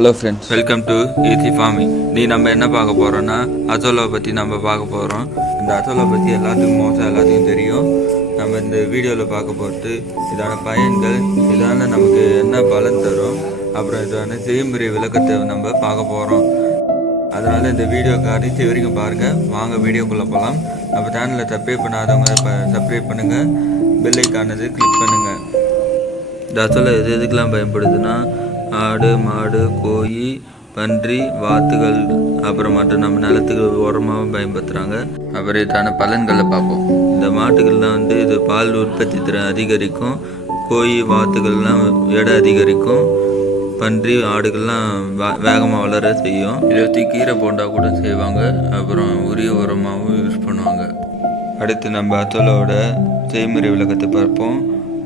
Hello friends, welcome to easy farming. நம்ம என்ன பார்க்க போகிறோன்னா அசோலாவை பற்றி நம்ம பார்க்க போகிறோம். இந்த அசோலா பற்றி எல்லாத்துக்கும் தெரியும். நம்ம இந்த வீடியோவில் பார்க்க போகிறது இதான பயன்கள், இதான நமக்கு என்ன பலன் தரும், அப்புறம் இதான செய்முறை விளக்கத்தை நம்ம பார்க்க போகிறோம். அதனால் இந்த வீடியோ கடைசி வரைக்கும் பாருங்கள். வாங்க வீடியோக்குள்ளே போகலாம். நம்ம சேனலில் சப்ஸ்கிரைப் பண்ணாதவங்க சப்ஸ்கிரைப் பண்ணுங்கள், பெல் ஐக்கானது கிளிக் பண்ணுங்கள். இந்த அசோலா எதுக்கெல்லாம் பயன்படுதுன்னா ஆடு, மாடு, கோழி, பன்றி, வாத்துகள், அப்புறம் மற்றும் நம்ம நிலத்துக்கு உரமாகவும் பயன்படுத்துகிறாங்க. அப்புறம் இதான பலன்களை பார்ப்போம். இந்த மாட்டுகள்லாம் இது பால் உற்பத்தி திறன் அதிகரிக்கும். கோழி, வாத்துகள்லாம் எடை அதிகரிக்கும். பன்றி, ஆடுகள்லாம் வேகமாக வளர செய்யும். இதை வச்சு கீரை போண்டா கூட செய்வாங்க. அப்புறம் உரிய உரமாகவும் யூஸ் பண்ணுவாங்க. அடுத்து நம்ம அசோலாவோட செய்முறை விளக்கத்தை பார்ப்போம்.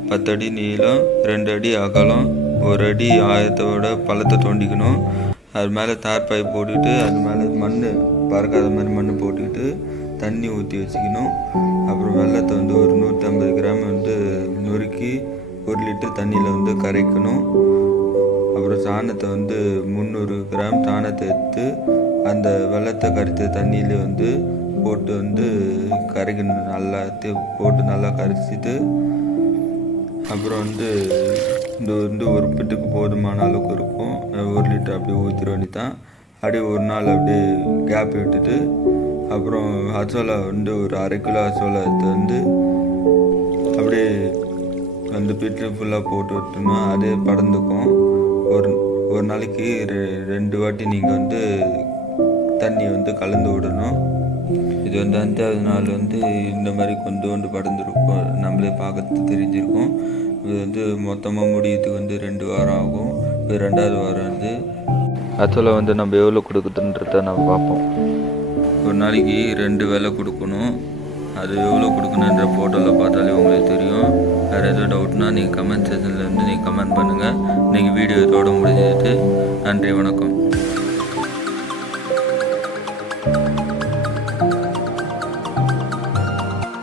10 அடி நீளம், 2 அடி அகலம், 1 அடி ஆயத்தோட பழத்தை தோண்டிக்கணும். அது மேலே தார்பாய் போட்டுக்கிட்டு அது மேலே மண் பறக்காத மாதிரி மண் போட்டுக்கிட்டு தண்ணி ஊற்றி வச்சுக்கணும். அப்புறம் வெள்ளத்தை ஒரு 150 கிராம் நொறுக்கி 1 லிட்டர் தண்ணியில் கரைக்கணும். அப்புறம் சாணத்தை 300 கிராம் சாணத்தை எடுத்து அந்த வெள்ளத்தை கரைத்த தண்ணியில் போட்டு கரைக்கணும். நல்லா போட்டு நல்லா கரைச்சிட்டு அப்புறம் இந்த ஒரு பிட்டுக்கு போதுமான அளவுக்கு இருக்கும். 1 லிட்டர் அப்படியே ஊற்றிட வேண்டியதான். அப்படியே ஒரு நாள் அப்படியே கேப் விட்டுட்டு அப்புறம் அசோலா ஒரு 1/2 கிலோ அசோலா எடுத்து அப்படியே அந்த பிட்டு ஃபுல்லாக போட்டு விட்டோம்னா அதே படந்துக்கும். ஒரு நாளைக்கு 2 வாட்டி நீங்கள் தண்ணி கலந்து விடணும். இது 5ஆவது நாள் இந்த மாதிரி கொஞ்சோண்டு படந்துருக்கும். நம்மளே பார்க்கறது தெரிஞ்சிருக்கும். இது மொத்தமாக முடியறதுக்கு 2 வாரம் ஆகும். இது 2ஆவது வாரம் அசோலா நம்ம எவ்வளோ கொடுக்குதுன்றத நம்ம பார்ப்போம். ஒரு நாளைக்கு 2 வேளை கொடுக்கணும். அது எவ்வளோ கொடுக்கணுன்ற ஃபோட்டோவில் பார்த்தாலே உங்களுக்கு தெரியும். வேறு எதுவும் டவுட்னா நீங்கள் கமெண்ட் செக்ஷனில் நீங்கள் கமெண்ட் பண்ணுங்கள். இன்றைக்கி வீடியோ இதோட முடிஞ்சது. நன்றி, வணக்கம்.